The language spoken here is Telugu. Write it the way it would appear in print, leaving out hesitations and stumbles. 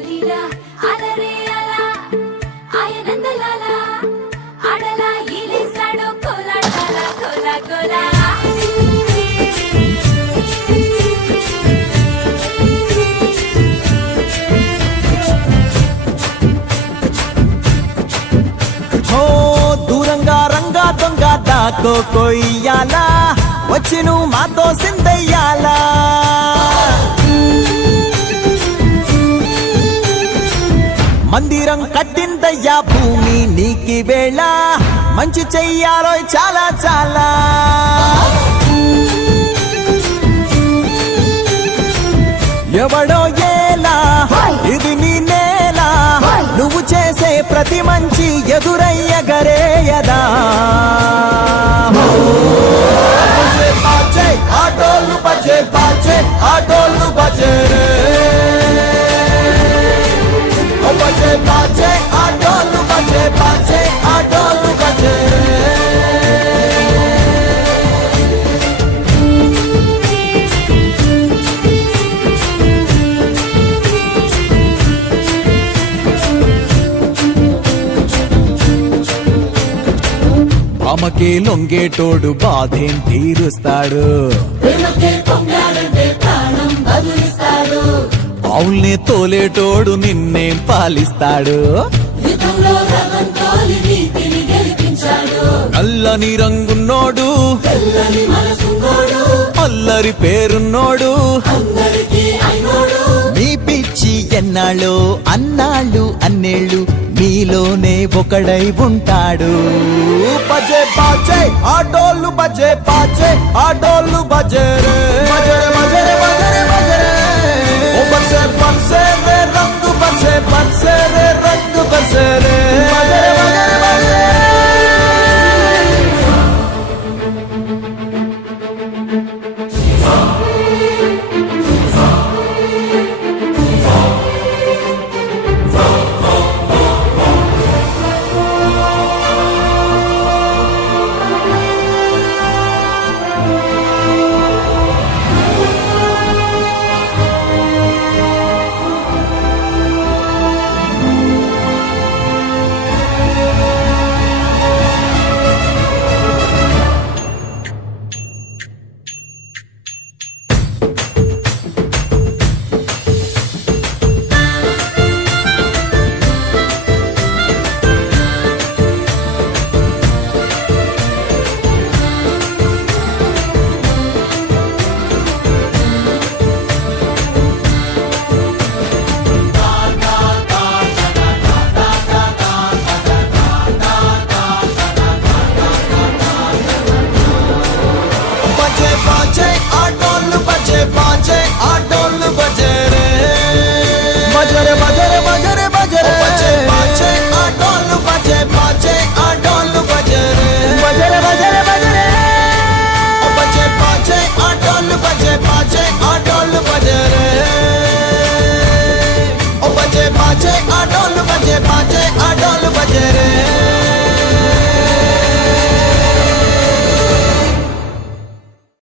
లీలా అలరే అలా ఆయనందలాల ఆడలా ఈలేసాడు కోలాటాల కోలా కోలా దూరంగా రంగా దొంగ దాకో కొయ్యాలా వచ్చి నువ్వు మాతో సిందయ్యాలా మందిరం కట్టిందయ్యా భూమి నీకి వేళ మంచి చెయ్యాలో చాలా చాలా ఎవడో ఏలా ఇది నీ నేల నువ్వు చేసే ప్రతి మంచి ఎదురయ్యగరేయదా ఆటోలు బజే బాజే ఆటోలు బజే బజే బాజే ఆటోలు బజే బాజే ఆటోలు బజే అమ్మకే లొంగేటోడు బాధేం తీరుస్తాడు అవుల్నే తోలేటోడు నిన్నేం పాలిస్తాడు నల్లని రంగున్నోడు అల్లరి పేరున్నోడు మీ పిచ్చి ఎన్నాళ్ళు అన్నాళ్ళు అన్నేళ్ళు మీలోనే ఒకడై ఉంటాడు బజే బాజే ఆటోలు బజే బాజే ఆటోలు బజే రే బజే బజే బజే బజే